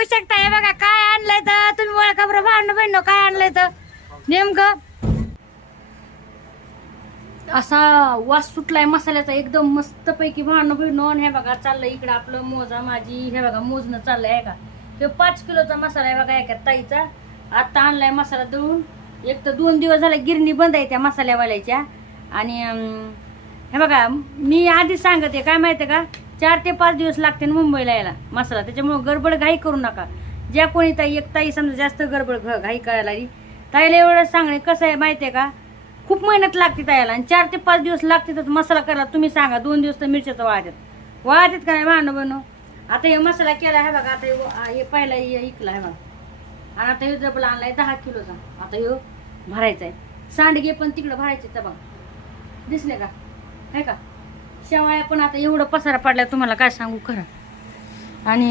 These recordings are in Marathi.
बघू शकता हे बघा काय आणलंय तर? तुम्ही ओळखा बरं भांडण बहिण काय आणलंय तर? नेमकं? असा वास सुटलाय मसाल्याचा एकदम मस्त पैकी भांडण भिडणं हे बघा चाललंय इकडं आपलं मोजा माझी. हे बघा मोजणं चाललंय आहे का हे पाच किलोचा मसाला आहे बघा एका ताईचा. आता आणलाय मसाला दळून. एक तर दोन दिवस झाले गिरणी बंद आहे त्या मसाल्यावाल्याच्या. आणि हे बघा मी आधी सांगते काय माहिती का? चार ते पाच दिवस लागते मुंबईला यायला मसाला. त्याच्यामुळे गडबड घाई करू नका. ज्या कोणी ताई एक ताई समजा जास्त गडबड घ- घाई करायला लागली ताईला एवढं सांगणे कसं आहे माहिती आहे का? खूप मेहनत लागते ताईला आणि चार ते पाच दिवस लागते तर मसाला करायला. तुम्ही सांगा दोन दिवस तर मिरच्याचं वाळतात वाळतात का नाही भांडण बनव आता हे मसाला केला आहे बघा आता हे हे पहिला इकला आहे बघा. आणि आता हे जबला आणलाय दहा किलोचा. आता ह्यो भरायचा आहे सांडगे पण तिकडं भरायचे तर बघा. दिसले का? आहे का? शेवाळ्या पण आता एवढं पसारा पडलाय तुम्हाला काय सांगू खरं. आणि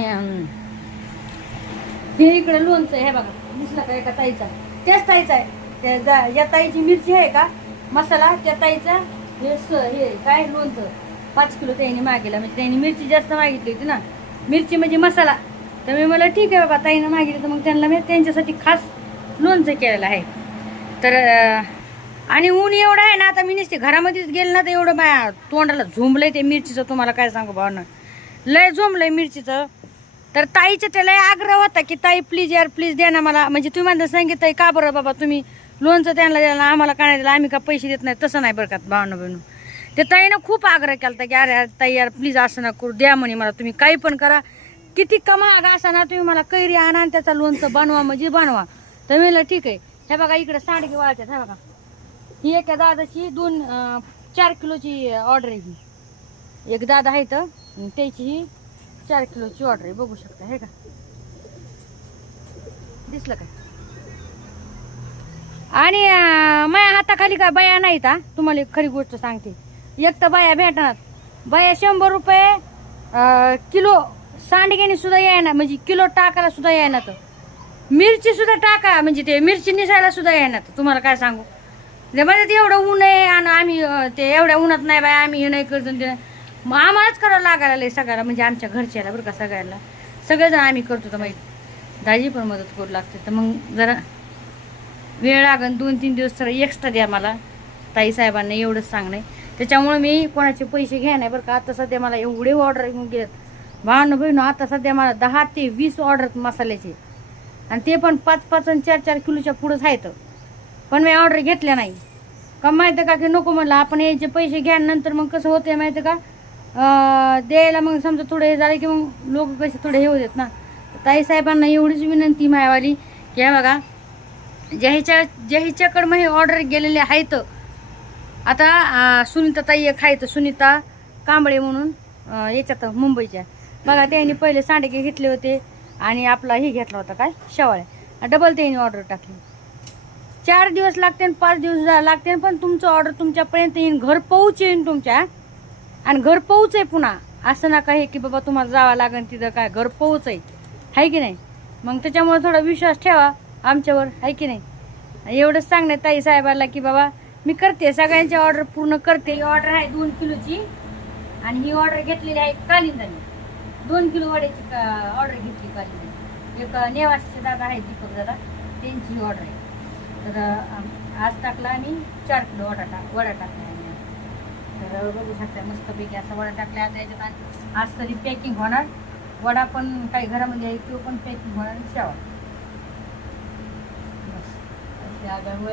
हे इकडे लोणचं आहे हे बघा दिसलं का एका ताईचा? त्याच ताईचा आहे. त्या जा- ताईची मिरची आहे का? मसाला त्या ताईचा हे स- हे काय लोणचं? पाच किलो त्यांनी मागितलं. म्हणजे त्यांनी मिरची जास्त मागितली होती ना. मिरची म्हणजे मसाला. तर मी मला ठीक आहे बाबा ताईनं मागितलं तर मग त्यांना मी त्यांच्यासाठी खास लोणचं केलेलं आहे. तर आणि ऊन एवढं आहे ना आता मी नुसते घरामध्येच गेले ना तर एवढं माया तोंडाला झोंबलंय ते मिरचीचं तुम्हाला काय सांगू भावना. लय झोंबलंय मिरचीचं. तर ताईचं ते लय आग्रह होता की ताई प्लीज यार प्लीज द्या ना मला. म्हणजे तुम्ही म्हणता सांगितलं ताई का बरं बाबा तुम्ही लोनचं त्यांना द्यायला आम्हाला काय नाही दिलं आम्ही का पैसे देत नाही. तसं नाही बरं का भावना बहिणू ते ताईनं खूप आग्रह केला होता की अरे यार ताई यार प्लीज असं ना करू द्या म्हणे मला तुम्ही काही पण करा. किती कमाग असा ना तुम्ही मला कैरी आणा आणि त्याचा लोणचं बनवा म्हणजे बनवा. तर मी ठीक आहे. हे बघा इकडे सांडगे वाळतात हे बघा. ही एका दादाची दोन अं, चार किलोची ऑर्डर आहे ही. एक दादा आहे तर त्याची ही चार किलोची ऑर्डर आहे. बघू शकता हे का? दिसलं का? आणि अं, माझ्या हाताखाली काय बाया नाहीत हा? तुम्हाला एक खरी गोष्ट सांगते. एक तर बाया भेटणार. बाया शंभर रुपये अं, किलो सांडगेने सुद्धा येणार म्हणजे किलो टाकायला सुद्धा येणार तर. मिरची सुद्धा टाका म्हणजे ते मिरची निसायला सुद्धा येणार तुम्हाला काय सांगू? म्हणजे ते एवढं ऊन आहे आणि आम्ही ते एवढ्या उन्हात नाही बाय आम्ही हे नाही करतो ते मग आम्हालाच करावं लागायला लागलंय सगळ्याला म्हणजे आमच्या घरच्याला बरं का सगळ्याला सगळेजण आम्ही करतो तर माहीत दाजी पण मदत करू लागते. तर मग जरा वेळ लागेल दोन तीन दिवस सर एक्स्ट्रा द्या मला. ताई साहेबांना एवढंच सांगणे. त्याच्यामुळे मी कोणाचे पैसे घ्या नाही बरं का. आता सध्या मला एवढे ऑर्डर घेऊन गेलेत. भावनं बहिणू आता सध्या मला दहा ते वीस ऑर्डर मसाल्याचे. आणि ते पण पाच पाच आणि चार चार किलोच्या पुढंच आहेत. पण मी ऑर्डर घेतल्या नाही. का माहिती का की नको म्हणलं आपण याचे पैसे घ्या नंतर मग कसं होतंय माहिती का? द्यायला मग समजा थोडं हे झालं की मग लोक कसे थोडे हे होतात ना. ताई साहेबांना एवढीच विनंती मायावाली की हे बघा ज्या ह्याच्या ज्या ह्याच्याकडं मग हे ऑर्डर गेलेले आहेत आता सुनीता ताई एक आहे तर सुनीता कांबळे म्हणून याच्यात मुंबईच्या. बघा त्यांनी पहिले सांडगे घेतले होते आणि आपला हे घेतला होता काय? शेवाळ्या डबल त्यांनी ऑर्डर टाकली. चार दिवस लागते आणि पाच दिवस जा- लागते पण तुमचं ऑर्डर तुमच्यापर्यंत येईन. घर पोहोच येईन तुमच्या. आणि घर पोहोच आहे पुन्हा. असं नका हे की बाबा तुम्हाला जावं लागेल तिथं काय. घर पोहोच आहे. आहे की नाही? मग त्याच्यामुळे थोडा विश्वास ठेवा आमच्यावर. आहे की नाही? एवढंच सांगणे ताई साहेबाला की बाबा मी करते. सगळ्यांची ऑर्डर पूर्ण करते. ही ऑर्डर आहे दोन किलोची. आणि ही ऑर्डर घेतलेली आहे कालिंदाने. दोन किलो वड्याची ऑर्डर घेतली कालिंदाने. एक नेवासचे दादा आहे दीपक दादा त्यांची ही ऑर्डर आहे. तर आज टाकला आम्ही चार किलो वडा टाक वडा टाकला आम्ही. तर बघू शकता मस्तपैकी असा वडा टाकला. आता याच्यात आज- तरी पॅकिंग होणार. वडा पण काही घरामध्ये आहे तो पण पॅकिंग होणार शेवा. बस. अशी आगळ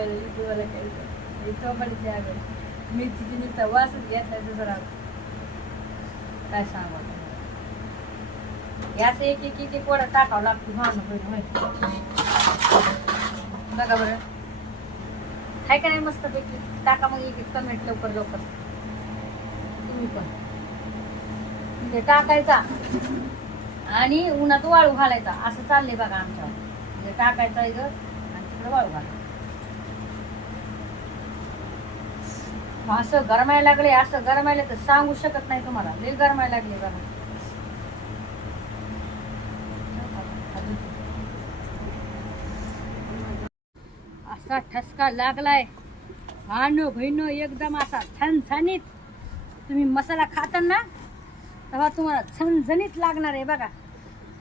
काही पण ती मिरचीची नुसतं वासच घेतला दुसरा. काय सांगा याच एक एक एक वडा टाकावं लागतो माणूस बघा बरं. आहे का नाही मस्त पैकी टाका मग एक एक कमेंट लवकर लवकर. तुम्ही पण. ते टाकायचा. आणि उन्हात वाळू घालायचा. असं चाललंय बघा आमच्या म्हणजे टाकायचा इथं आणि तिकडे वाळू घालायचा मग असं गरमायला लागले असं गरमायला तर सांगू शकत नाही तुम्हाला. लई गरमायला लागले बघा. असा ठसका लागलाय. भानो भैनो एकदम असा छणछणीत. तुम्ही मसाला खाता ना तेव्हा तुम्हाला छनझणीत लागणार आहे बघा.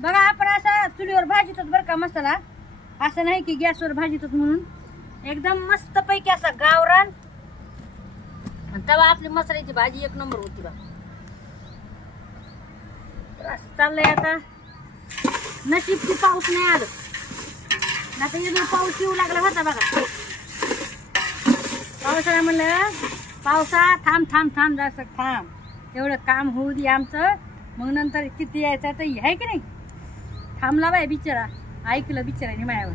बघा आपण असा चुलीवर भाजीतोच बरं का मसाला. असं नाही की गॅसवर भाजीतोच म्हणून. एकदम मस्त पैकी असा गावरान. तेव्हा आपली मसाल्याची भाजी एक नंबर होती बघा. तर असं चाललंय आता. नशीब की पाऊस नाही आलं. आता इथून पाऊस येऊ लागला होता बघा. पावसाळा म्हणलं पावसा थांब थांब थांब जास्त थांब. एवढं काम होऊ दे आमचं. मग नंतर किती यायचं तर आहे की नाही? थांबला बाय बिचारा. ऐकलं बिचाराने मायावर.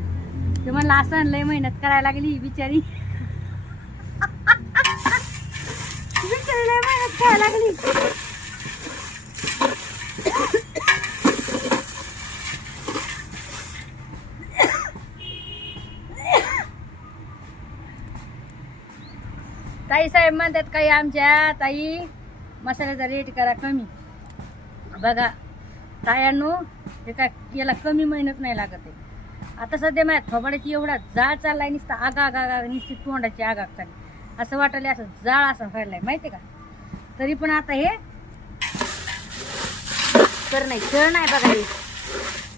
ते म्हणलं असं लय मेहनत करायला लागली बिचारी. बिचारी लय मेहनत करायला लागली ताई साहेब म्हणतात काही आमच्या ताई मसाल्याचा रेट करा कमी. बघा तायांनो हे काय याला कमी मेहनत नाही लागत आहे. आता सध्या माझ्या थोबाड्याची एवढा जाळ चाललाय नुसता आगा आगा आगा नुसती तोंडाची आगा चालली. असं वाटलं असं जाळ असं व्हायलाय माहिती का? तरी पण आता हे तर नाही खेळ नाही बघा हे.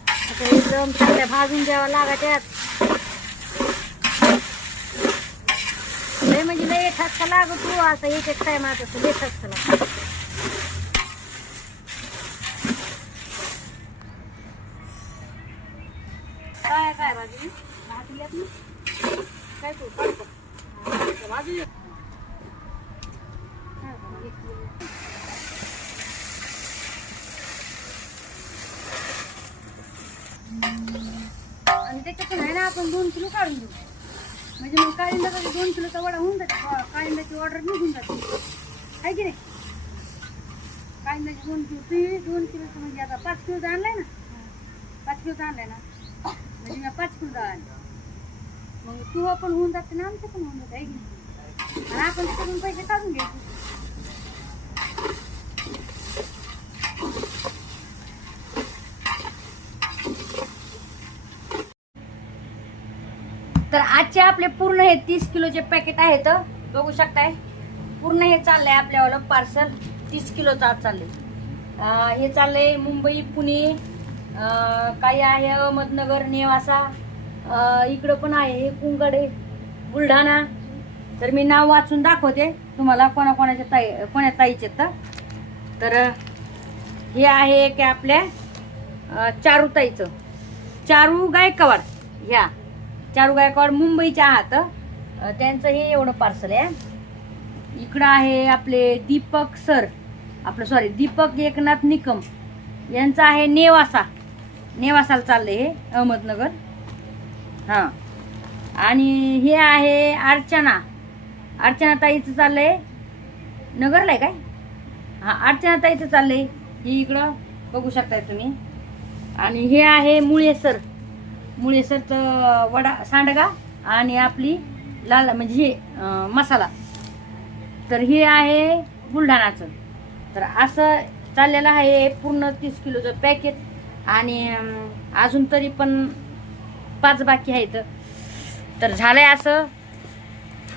आता दम चांगल्या भाजून द्यावा लागत त्यात ठसका लागत तू आता एक एक टाइम आता तू लय ठसका लागतो काय काय भाजी? भाजी येत ना काय तू? काढतो भाजी येत. काय भाजी येत? आणि त्याच्यातून आहे ना आपण दोन किलो काढून देऊ. म्हणजे मग काळिंबाचा दोन किलोचा वडा होऊन जाते. काळिंदाची ऑर्डर निघून जाते. आहे की नाही? काळिंदाची दोन किलो तुम्ही दोन किलोचं म्हणजे आता पाच किलोचा आणलाय ना? पाच किलोचा आणलाय ना? म्हणजे मी पाच किलो डाळ मग तू पण होऊन जाते ना आमचं पण होऊन जाते आहे की नाही? आणि आपण त्याच्यातून पैसे काढून घ्यायचे तर आजचे आपले पूर्ण हे तीस किलोचे पॅकेट आहेत बघू शकताय. पूर्ण हे चाललंय आपल्यावर पार्सल तीस किलोचं आज चाललंय. हे चाललंय मुंबई पुणे काही आहे अहमदनगर नेवासा. इकडं पण आहे हे कुंगडे बुलढाणा. तर मी नाव वाचून दाखवते. तुम्हाला कोणाकोणाच्या ताई कोणा ताईचे तर तर हे आहे की आपल्या चारू ताईचं. चारू गायकवाड ह्या. चारू गायकवाड मुंबईच्या आहात. त्यांचं हे एवढं पार्सल आहे. इकडं आहे आपले दीपक सर. आपलं सॉरी दीपक एकनाथ निकम. यांचं आहे नेवासा. नेवासाला चाललं हे अहमदनगर. हां. आणि हे आहे अर्चना. अर्चना ताईचं चाललंय. नगरला आहे काय? हां अर्चना ताईचं चाललंय. हे इकडं बघू शकताय तुम्ही. आणि हे आहे मुळेसर. मुळेसरचं वडा सांडगा आणि आपली लाल म्हणजे हे मसाला. तर हे आहे बुलढाणाचं. तर असं चाललेलं आहे पूर्ण तीस किलोचं पॅकेट आणि अजून तरी पण पाच बाकी आहेत. तर झालंय असं.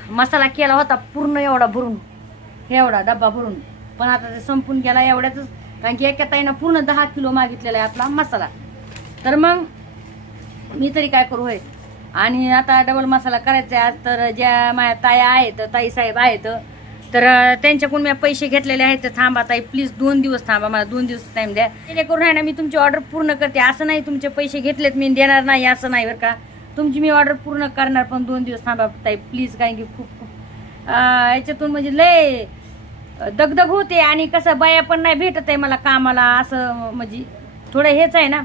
मसाला केला होता पूर्ण एवढा भरून. एवढा डब्बा भरून. पण आता ते संपून गेला एवढ्याच कारण की एका ताईनं पूर्ण दहा किलो मागितलेला आहे आपला मसाला. तर मग मी तरी काय करू होय. आणि आता डबल मसाला करायचा आहे आज तर ज्या माझ्या ताया आहेत ताई साहेब आहेत तर त्यांच्याकडून मी पैसे घेतलेले आहेत. तर थांबा ताई प्लीज दोन दिवस थांबा मला दोन दिवस टाईम द्या. जेणेकरून आहे ना मी तुमची ऑर्डर पूर्ण करते. असं नाही तुमचे पैसे घेतलेत मी देणार नाही असं नाही बरं का. तुमची मी ऑर्डर पूर्ण करणार पण दोन दिवस थांबा ताई प्लीज कारण की खूप खूप याच्यातून म्हणजे लय दगदग होते आणि कसं बाया पण नाही भेटत आहे मला कामाला असं म्हणजे थोडं हेच आहे ना.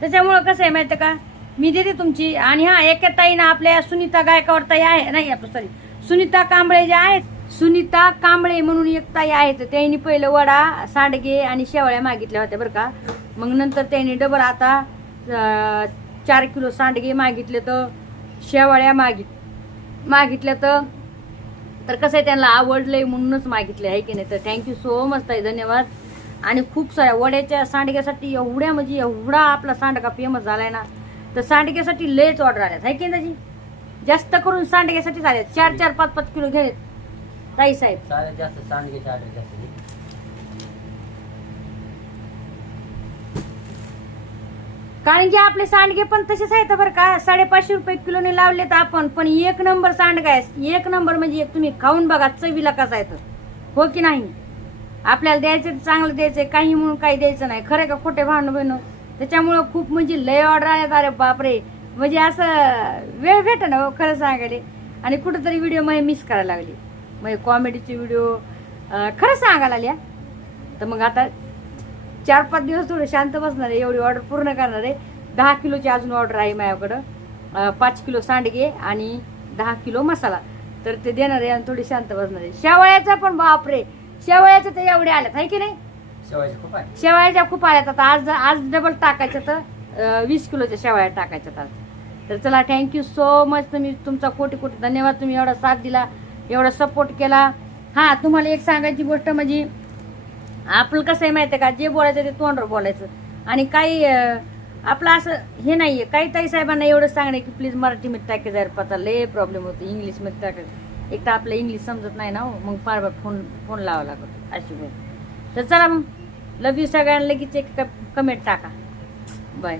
त्याच्यामुळं कसं आहे माहिती का? मी देते तुमची. आणि हा एका ताईनं आपल्या सुनीता गायकवाड ताई आहे. नाही आपलं सॉरी सुनीता कांबळे जे आहेत सुनीता कांबळे म्हणून एक ताई आहेत. त्यांनी पहिलं वडा सांडगे आणि शेवळ्या मागितल्या होत्या बरं का. मग नंतर त्यांनी डबल आता चार किलो सांडगे मागितले तर शेवळ्या मागित मागितल्या तर तर कसं आहे त्यांना आवडलंय म्हणूनच मागितले आहे की नाही? तर थँक्यू सो मच ताई धन्यवाद. आणि खूप साऱ्या वड्याच्या सांडग्यासाठी एवढ्या म्हणजे एवढा आपला सांडगा फेमस झालाय ना तर सांडग्यासाठी लयच ऑर्डर आल्यात. आहे की नाही त्याची जास्त करून सांडग्यासाठी आल्यात चार चार पाच पाच किलो घ्यायत ताई साहेब. साऱ्यात जास्त ऑर्डर. कारण की आपले सांडगे पण तसेच आहेत बरं का. साडेपाचशे रुपये किलोने लावले तर आपण पण एक नंबर सांडगा आहे. एक नंबर म्हणजे एक तुम्ही खाऊन बघा चवीला कसा येतं. हो की नाही? आपल्याला द्यायचं तर चांगलं द्यायचंय काही म्हणून काही द्यायचं नाही. खरं का खोटे भांडण बहिण? त्याच्यामुळं खूप म्हणजे लय ऑर्डर आल्यात. अरे बापरे. म्हणजे असं वेळ भेट ना हो, खरं सांगायला. आणि कुठंतरी व्हिडिओमध्ये मिस करायला लागली. म्हणजे कॉमेडीचे व्हिडिओ खरं सांगायला आल्या तर मग आता चार पाच दिवस थोडं शांत बसणार आहे. एवढी ऑर्डर पूर्ण करणार आहे. दहा किलोची अजून ऑर्डर आहे माझ्याकडं. पाच किलो सांडगे आणि दहा किलो मसाला. तर ते देणार आहे आणि थोडी शांत बसणार आहे. शेवळ्याचा पण बापरे. शेवळ्याच्या तर एवढे आल्यात आहे की नाही? शेवाळ्याच्या खूप आल्यात आता आज आज डबल टाकायच्या तर वीस किलोच्या शेवाळ्या टाकायच्यात आज. तर चला थँक्यू सो मच तुम्ही तुमचा कोटी कोटी धन्यवाद. तुम्ही एवढा साथ दिला एवढा सपोर्ट केला. हा तुम्हाला एक सांगायची गोष्ट म्हणजे आपलं कसं आहे माहिती आहे का? जे बोलायचं ते तोंडवर बोलायचं. आणि काही आपलं असं हे नाहीये. काही ताई साहेबांना एवढं सांगणे की प्लीज मराठीमध्ये टाके जर पता लय प्रॉब्लेम होतो. इंग्लिशमध्ये टाकायचं एक तर आपलं इंग्लिश समजत नाही ना हो. मग फार फोन फोन लावा लागतो. अशी गोष्ट तर चला मग. लव यू सगळ्यांना लगेच एक कमेंट टाका. बाय